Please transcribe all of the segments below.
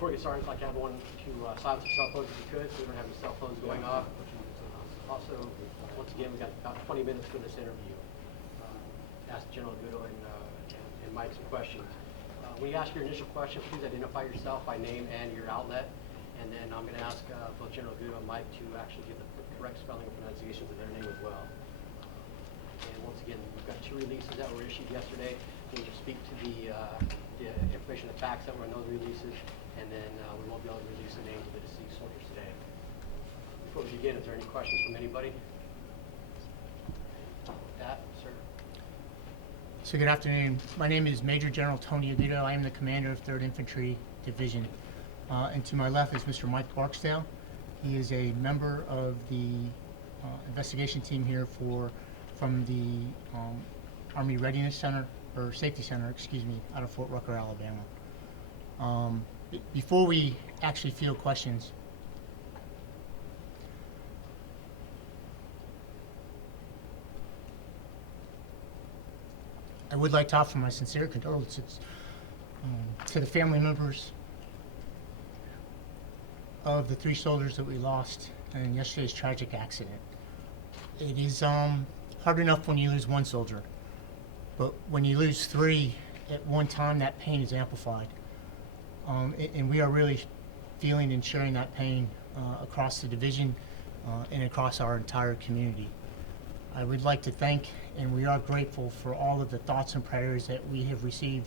before we get started, I'd like everyone to silence their cell phones if you could, so we don't have any cell phones going off. Also, once again, we've got about 20 minutes for this interview. Ask General Aguto and Mike some questions. When you ask your initial question, please identify yourself by name and your outlet. And then I'm going to ask both General Aguto and Mike to actually give the correct spelling and pronunciations of their name as well. And once again, we've got 2 releases that were issued yesterday. We'll just speak to the information, the facts that were in those releases, and then we won't be able to release the names of the deceased soldiers today. Before we begin, is there any questions from anybody? With that, sir. So good afternoon. My name is Major General Tony Aguto. I am the commander of 3rd Infantry Division. And to my left is Mr. Michael Barksdale. He is a member of the investigation team here from the Army Readiness Center, or Safety Center, excuse me, out of Fort Rucker, Alabama. Before we actually field questions, I would like to offer my sincere condolences to the family members of the 3 soldiers that we lost in yesterday's tragic accident. It is hard enough when you lose 1 soldier, but when you lose 3 at one time, that pain is amplified. And we are really feeling and sharing that pain across the division and across our entire community. I would like to thank, and we are grateful for all of the thoughts and prayers that we have received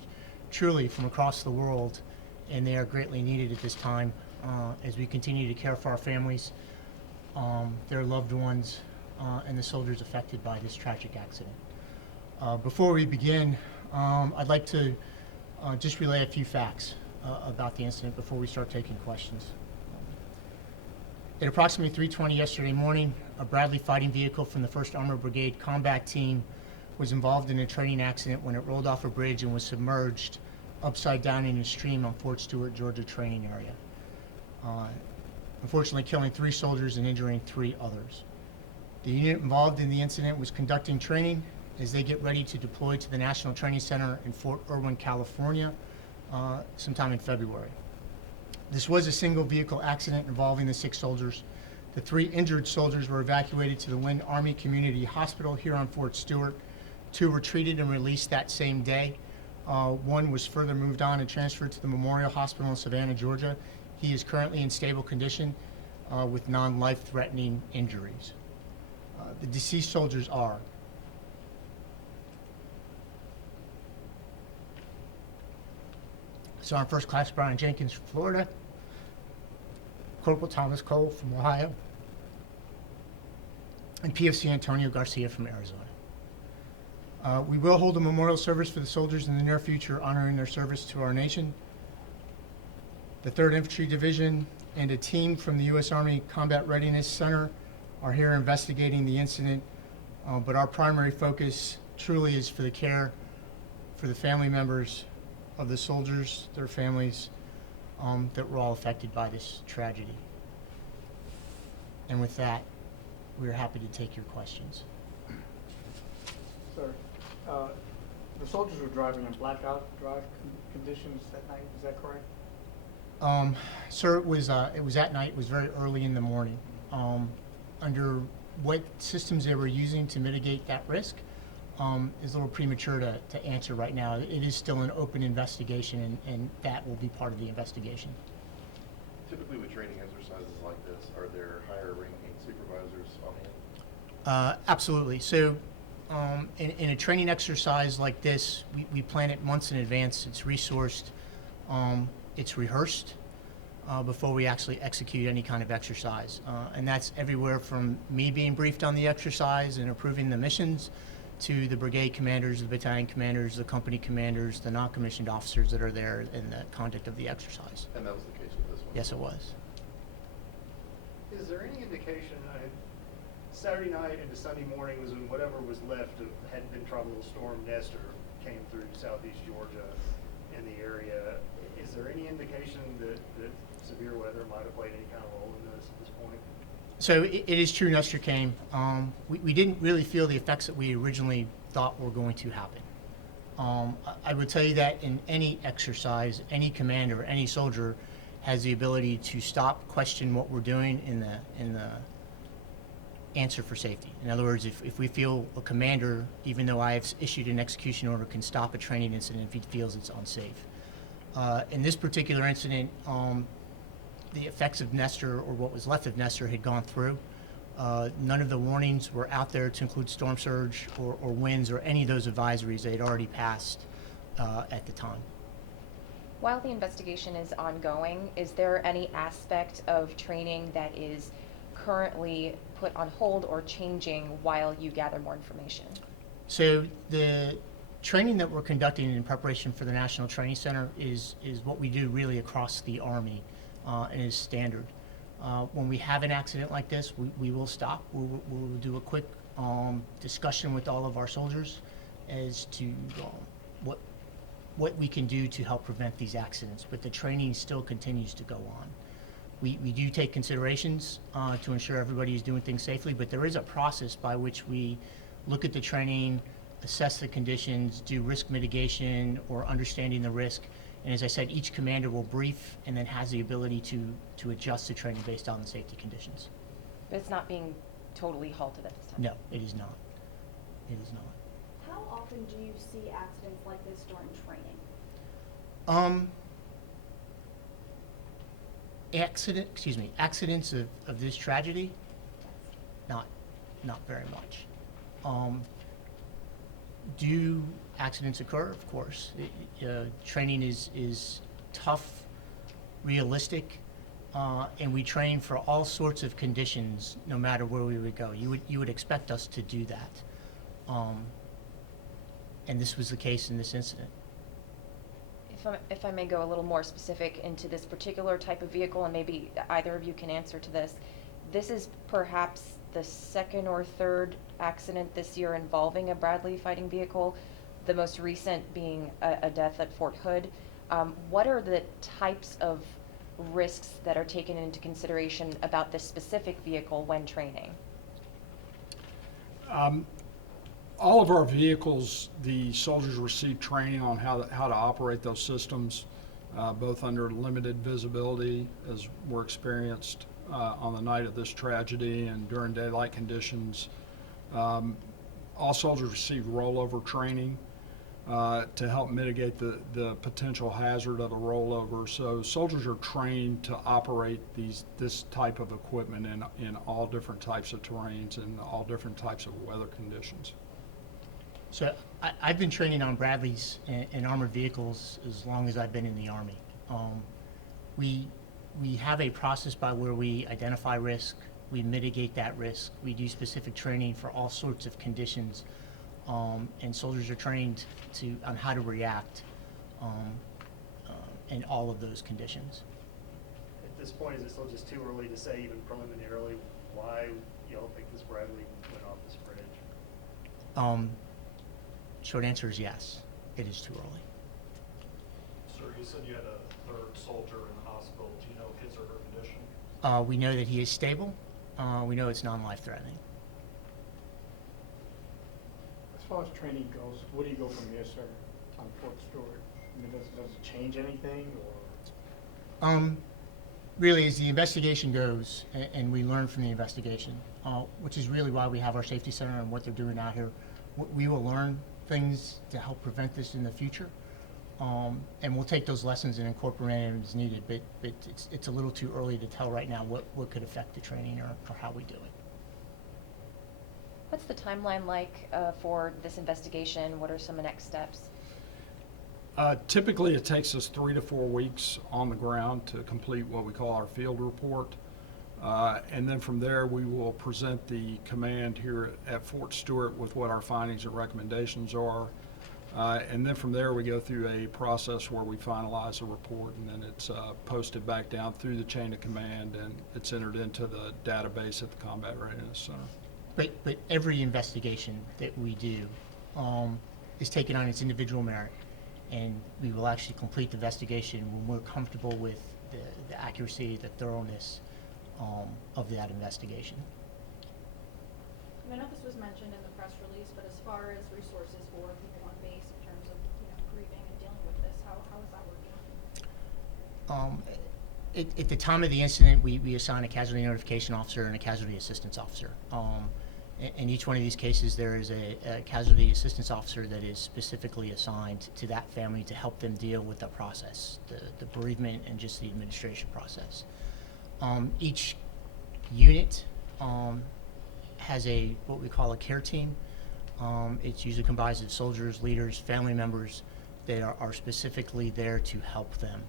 truly from across the world, and they are greatly needed at this time as we continue to care for our families, their loved ones, and the soldiers affected by this tragic accident. Before we begin, I'd like to just relay a few facts about the incident before we start taking questions. At approximately 3:20 yesterday morning, a Bradley fighting vehicle from the 1st Armored Brigade combat team was involved in a training accident when it rolled off a bridge and was submerged upside down in a stream on Fort Stewart, Georgia training area. Unfortunately killing 3 soldiers and injuring 3 others. The unit involved in the incident was conducting training as they get ready to deploy to the National Training Center in Fort Irwin, California, sometime in February. This was a single vehicle accident involving the 6 soldiers. The 3 injured soldiers were evacuated to the Wynn Army Community Hospital here on Fort Stewart. 2 were treated and released that same day. 1 was further moved on and transferred to the Memorial Hospital in Savannah, Georgia. He is currently in stable condition with non-life-threatening injuries. The deceased soldiers are Sergeant First Class Brian Jenkins from Florida, Corporal Thomas Cole from Ohio, and PFC Antonio Garcia from Arizona. We will hold a memorial service for the soldiers in the near future, honoring their service to our nation. The 3rd Infantry Division and a team from the U.S. Army Combat Readiness Center are here investigating the incident, but our primary focus truly is for the care for the family members of the soldiers, their families, that were all affected by this tragedy. And with that, we are happy to take your questions. Sir, the soldiers were driving in blackout drive conditions that night, is that correct? Sir, it was at night. It was very early in the morning. Under what systems they were using to mitigate that risk is a little premature to answer right now. It is still an open investigation, and that will be part of the investigation. Typically with training exercises like this, are there higher ranking supervisors on hand? Absolutely. So in a training exercise like this, we plan it months in advance. It's resourced. It's rehearsed before we actually execute any kind of exercise. And that's everywhere from me being briefed on the exercise and approving the missions to the brigade commanders, the battalion commanders, the company commanders, the non-commissioned officers that are there in the conduct of the exercise. And that was the case with this one? Yes, it was. Is there any indication, Saturday night into Sunday morning was when whatever was left of had been tropical storm Nestor came through southeast Georgia in the area. Is there any indication that severe weather might have played any kind of role in this at this point? So it is true Nestor came. We didn't really feel the effects that we originally thought were going to happen. I would tell you that in any exercise, any commander, any soldier has the ability to stop, question what we're doing in the answer for safety. In other words, if we feel a commander, even though I have issued an execution order, can stop a training incident if he feels it's unsafe. In this particular incident, the effects of Nestor, or what was left of Nestor, had gone through. None of the warnings were out there to include storm surge or winds or any of those advisories. They had already passed at the time. While the investigation is ongoing, is there any aspect of training that is currently put on hold or changing while you gather more information? So the training that we're conducting in preparation for the National Training Center is what we do really across the Army and is standard. When we have an accident like this, we will stop. We'll do a quick discussion with all of our soldiers as to what we can do to help prevent these accidents, but the training still continues to go on. We do take considerations to ensure everybody is doing things safely, but there is a process by which we look at the training, assess the conditions, do risk mitigation or understanding the risk. And as I said, each commander will brief and then has the ability to adjust the training based on the safety conditions. But it's not being totally halted at this time? No, it is not. It is not. How often do you see accidents like this during training? Accidents of this tragedy? Not very much. Do accidents occur? Of course. Training is tough, realistic, and we train for all sorts of conditions, no matter where we would go. You would expect us to do that, and this was the case in this incident. If I may go a little more specific into this particular type of vehicle, and maybe either of you can answer to this, this is perhaps the second or third accident this year involving a Bradley fighting vehicle, the most recent being a death at Fort Hood. What are the types of risks that are taken into consideration about this specific vehicle when training? All of our vehicles, the soldiers receive training on how to operate those systems, both under limited visibility, as were experienced on the night of this tragedy, and during daylight conditions. All soldiers receive rollover training to help mitigate the potential hazard of a rollover. So soldiers are trained to operate this type of equipment in all different types of terrains and all different types of weather conditions. So I've been training on Bradleys and armored vehicles as long as I've been in the Army. We have a process by where we identify risk, we mitigate that risk, we do specific training for all sorts of conditions, and soldiers are trained on how to react in all of those conditions. At this point, is it still just too early to say, even preliminarily, why y'all think this Bradley went off this bridge? Short answer is yes, it is too early. Sir, you said you had a third soldier in the hospital. Do you know his or her condition? We know that he is stable. We know it's non-life threatening. As far as training goes, where do you go from here, sir, on Fort Stewart? I mean, does it change anything, or? Really, as the investigation goes, and we learn from the investigation, which is really why we have our safety center and what they're doing out here, we will learn things to help prevent this in the future, and we'll take those lessons and incorporate them as needed. But it's a little too early to tell right now what could affect the training or how we do it. What's the timeline like for this investigation? What are some next steps? Typically, it takes us 3 to 4 weeks on the ground to complete what we call our field report. And then from there, we will present the command here at Fort Stewart with what our findings and recommendations are. And then from there, we go through a process where we finalize a report, and then it's posted back down through the chain of command, and it's entered into the database at the Combat Readiness Center. But every investigation that we do is taken on its individual merit, and we will actually complete the investigation when we're comfortable with the accuracy, the thoroughness of that investigation. I know this was mentioned in the press release, but as far as resources for people on base in terms of grieving and dealing with this, how is that working? At the time of the incident, we assign a casualty notification officer and a casualty assistance officer. In each one of these cases, there is a casualty assistance officer that is specifically assigned to that family to help them deal with the process, the bereavement and just the administration process. Each unit has what we call a care team. It's usually comprised of soldiers, leaders, family members that are specifically there to help them.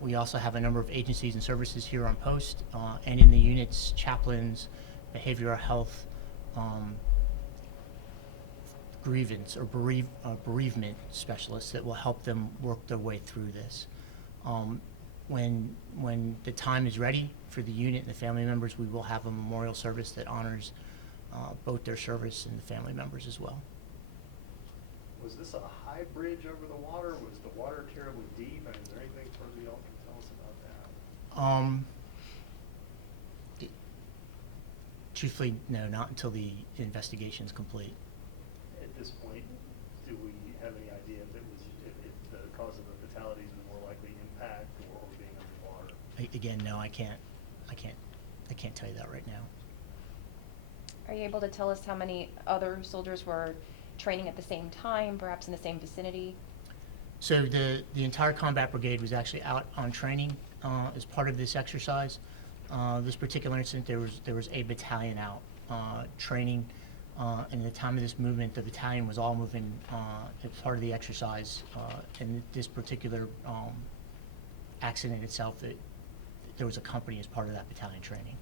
We also have a number of agencies and services here on post, and in the units, chaplains, behavioral health, grievance or bereavement specialists that will help them work their way through this. When the time is ready for the unit and the family members, we will have a memorial service that honors both their service and the family members as well. Was this a high bridge over the water? Was the water terribly deep? And is there anything further y'all can tell us about that? Truthfully, no, not until the investigation is complete. At this point, do we have any idea if the cause of the fatalities was more likely impact or being underwater? Again, no, I can't tell you that right now. Are you able to tell us how many other soldiers were training at the same time, perhaps in the same vicinity? So the entire combat brigade was actually out on training as part of this exercise. This particular incident, there was a battalion out training, and at the time of this movement, the battalion was all moving as part of the exercise. And this particular accident itself, there was a company as part of that battalion training.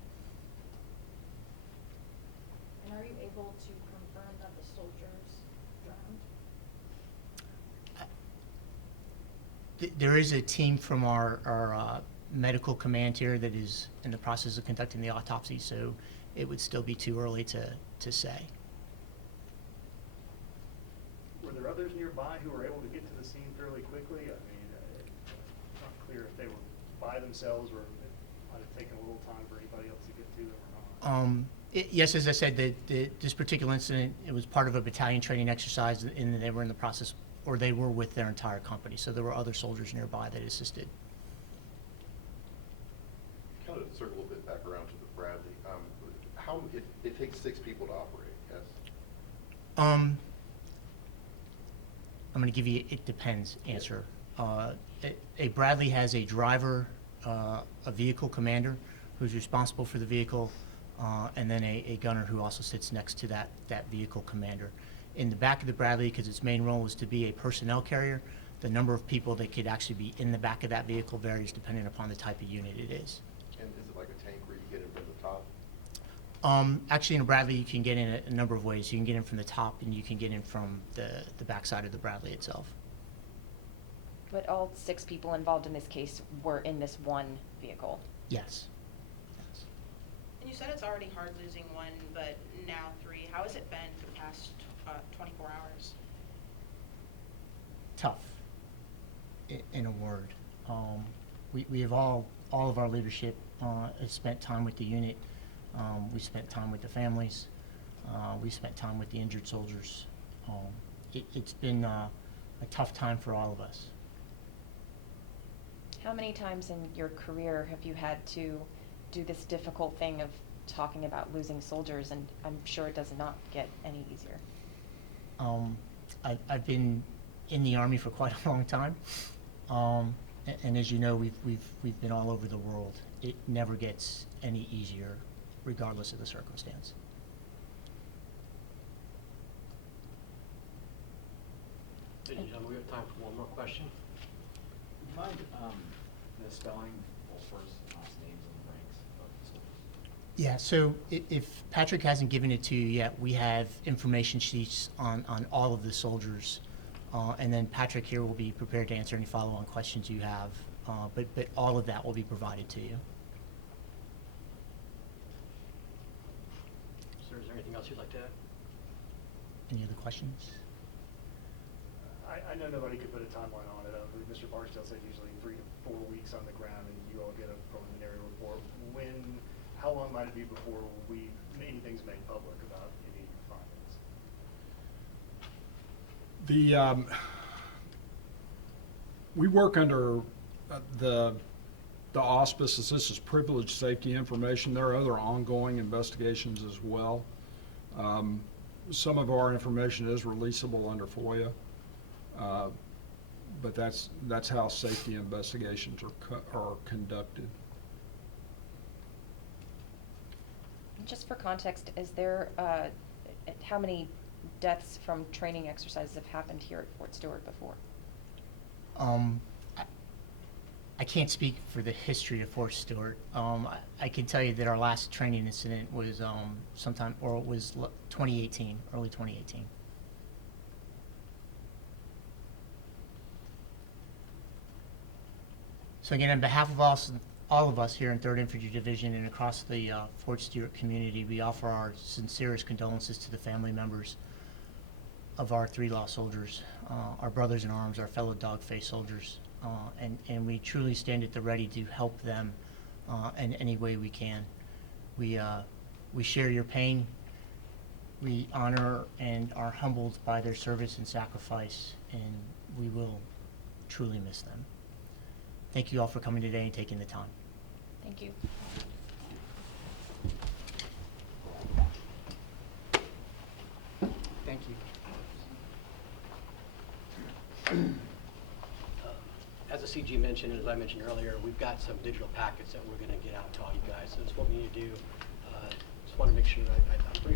And are you able to confirm that the soldiers drowned? There is a team from our medical command here that is in the process of conducting the autopsy, so it would still be too early to say. Were there others nearby who were able to get to the scene fairly quickly? I mean, it's not clear if they were by themselves or if it might have taken a little time for anybody else to get to them or not. Yes, as I said, this particular incident, it was part of a battalion training exercise, and they were in the process, or they were with their entire company, so there were other soldiers nearby that assisted. Kind of circle a little bit back around to the Bradley. It takes 6 people to operate, yes? I'm going to give you it depends answer. A Bradley has a driver, a vehicle commander who's responsible for the vehicle, and then a gunner who also sits next to that vehicle commander. In the back of the Bradley, because its main role is to be a personnel carrier, the number of people that could actually be in the back of that vehicle varies depending upon the type of unit it is. And is it like a tank where you get in from the top? Actually, in a Bradley, you can get in a number of ways. You can get in from the top, and you can get in from the backside of the Bradley itself. But all 6 people involved in this case were in this one vehicle? Yes. And you said it's already hard losing one, but now 3. How has it been for the past 24 hours? Tough, in a word. We have all of our leadership has spent time with the unit. We spent time with the families. We spent time with the injured soldiers. It's been a tough time for all of us. How many times in your career have you had to do this difficult thing of talking about losing soldiers? And I'm sure it does not get any easier. I've been in the Army for quite a long time, and as you know, we've been all over the world. It never gets any easier, regardless of the circumstance. Ladies and gentlemen, we have time for one more question. Would you mind spelling both first and last names and the ranks of the soldiers? Yeah, so if Patrick hasn't given it to you yet, we have information sheets on all of the soldiers. And then Patrick here will be prepared to answer any follow-on questions you have. But all of that will be provided to you. Sir, is there anything else you'd like to add? Any other questions? I know nobody could put a timeline on it. I believe Mr. Barksdale said usually 3 to 4 weeks on the ground, and you all get a preliminary report. How long might it be before anything's made public about any findings? We work under the the auspices, this is privileged safety information. There are other ongoing investigations as well. Some of our information is releasable under FOIA, but that's how safety investigations are conducted. Just for context, is there, how many deaths from training exercises have happened here at Fort Stewart before? I can't speak for the history of Fort Stewart. I can tell you that our last training incident was 2018, early 2018. So again, on behalf of all of us here in 3rd Infantry Division and across the Fort Stewart community, we offer our sincerest condolences to the family members of our 3 lost soldiers, our brothers in arms, our fellow dog-faced soldiers, and we truly stand at the ready to help them in any way we can. We share your pain. We honor and are humbled by their service and sacrifice, and we will truly miss them. Thank you all for coming today and taking the time. Thank you. Thank you. As the CG mentioned, and as I mentioned earlier, we've got some digital packets that we're going to get out to all you guys. So that's what we need to do. Just want to make sure I'm pretty